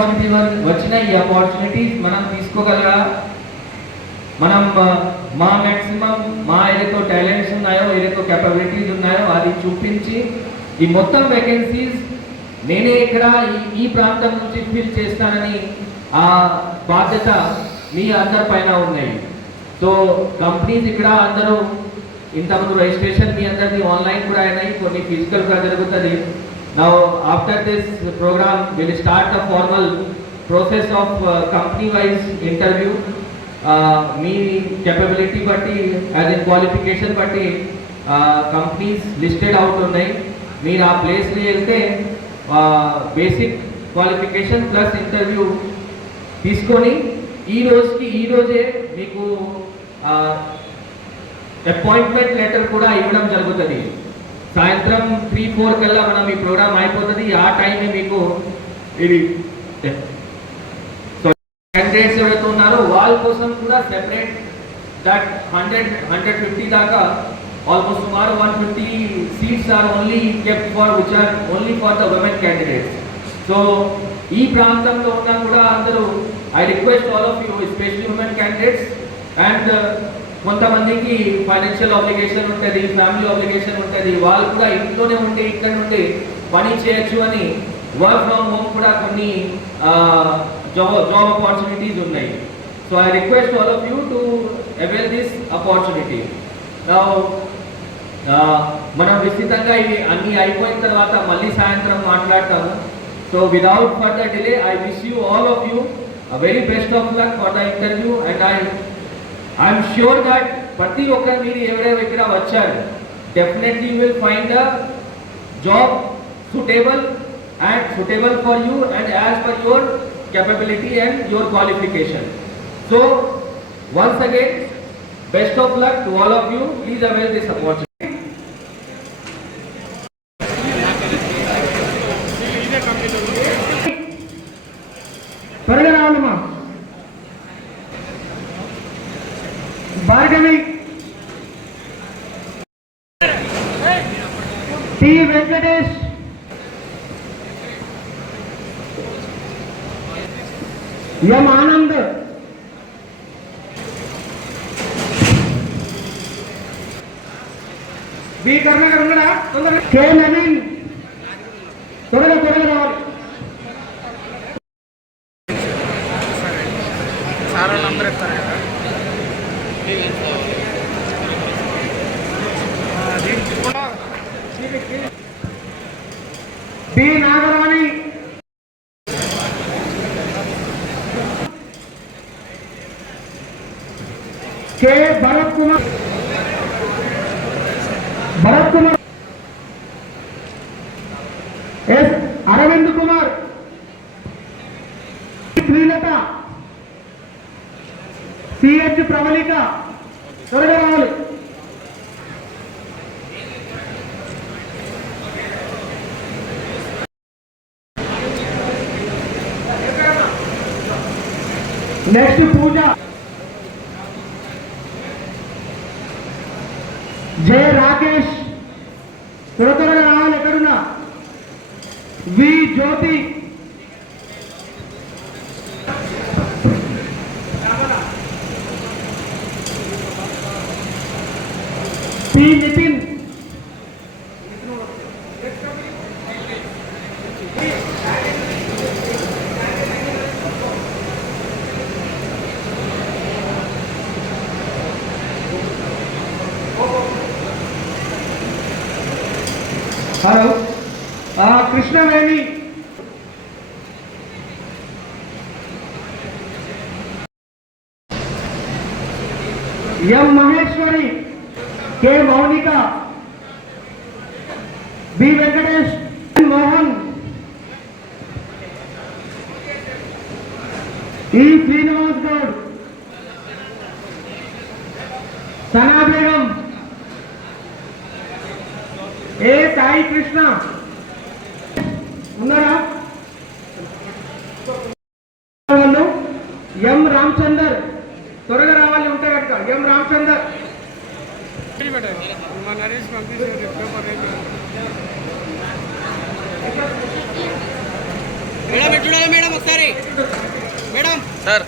Opportunity వచ్చిన ఈ opportunities మనం తీసుకోగలరా? మనం మా మ్యాక్సిమం మా ఏదైతే టాలెంట్స్ ఉన్నాయో ఏదైతే కెపబిలిటీస్ ఉన్నాయో అది చూపించి ఈ మొత్తం వేకెన్సీస్ నేనే ఇక్కడ ఈ- ప్రాంతం నుంచి ఫిల్ చేస్తానని ఆ బాధ్యత మీ అందరి పైన ఉన్నాయి. సో కంపెనీస్ ఇక్కడ అందరూ ఇంతకుముందు రిజిస్ట్రేషన్ మీ అందరిది ఆన్లైన్ కూడా అయినాయి కొన్ని ఫిజికల్ కూడా జరుగుతుంది now after this programme will start the formal process of company wise interview me capability బట్టి యాజ్ ఇన్ క్వాలిఫికేషన్ బట్టి కంపెనీస్ లిస్టెడ్ అవుట్ ఉన్నాయి. మీరు ఆ ప్లేస్కి వెళ్తే బేసిక్ క్వాలిఫికేషన్ ప్లస్ ఇంటర్వ్యూ తీసుకొని ఈ రోజుకి ఈ రోజే మీకు అపాయింట్మెంట్ లెటర్ కూడా ఇవ్వడం జరుగుతుంది. సాయంత్రం త్రీ ఫోర్ కల్లా మనం ఈ ప్రోగ్రామ్ అయిపోతుంది. ఆ టైం మీకు ఇది సో క్యాండిడేట్స్ ఎవరైతే ఉన్నారో వాళ్ళ కోసం కూడా separate that hundred hundred fifty దాకా ఆల్మోస్ట్ సుమారు one fifty seats are only kept for which are only for the women candidates so ఈ ప్రాంతంలో ఉన్నా కూడా అందరూ I request all of you especially women candidates and కొంతమందికి ఫైనాన్షియల్ ఆబ్లిగేషన్ ఉంటుంది family obligation ఉంటుంది. వాళ్ళు కూడా ఇంట్లోనే ఉంటే ఇక్కడ నుండి పని చేయొచ్చు అని వర్క్ ఫ్రమ్ హోమ్ కూడా కొన్ని జాబ్ జాబ్ ఆపర్చునిటీస్ ఉన్నాయి. So I request all of you to avail this opportunity మనం విస్తృతంగా ఇవి అన్ని అయిపోయిన తర్వాత మళ్ళీ సాయంత్రం మాట్లాడతాము. So without further delay I wish you all of you very best of luck for the interview and I I'm sure that ప్రతి ఒక్కరు మీరు ఎవరెవరు ఇక్కడ వచ్చారు definitely will find a job suitable and suitable for you and as per your capability and your qualification. So, once again, best of luck to all of you. Please avail this opportunity. Bhargavi T. Venkatesh. M. Anand. B. Karunakar ఉన్నాడా? K. Naveen త్వరగా త్వరగా రావాలి sir వాళ్ళ number ఇస్తారు కదా B Nagarani K Bharath Kumar Bharath Kumar S Aravind Kumar. Srilatha. CH Pravalika త్వరగా రావాలి. Next పూజ జయ రాకేష్ త్వర త్వరగా రావాలి ఎక్కడున్నా వి జ్యోతి పి నితిన్ Hello ఆ, Krishnaveni M Maheshwari K Mounika B Venkatesh N Mohan E Srinivas Goud ఏ సాయి కృష్ణ? ఉన్నారా? వాళ్ళు ఎం రామచందర్? త్వరగా రావాలి ఉంటే కనుక ఎం రామచందర్? మేడం చూడాలి మేడం ఒకసారి. మేడం. సార్.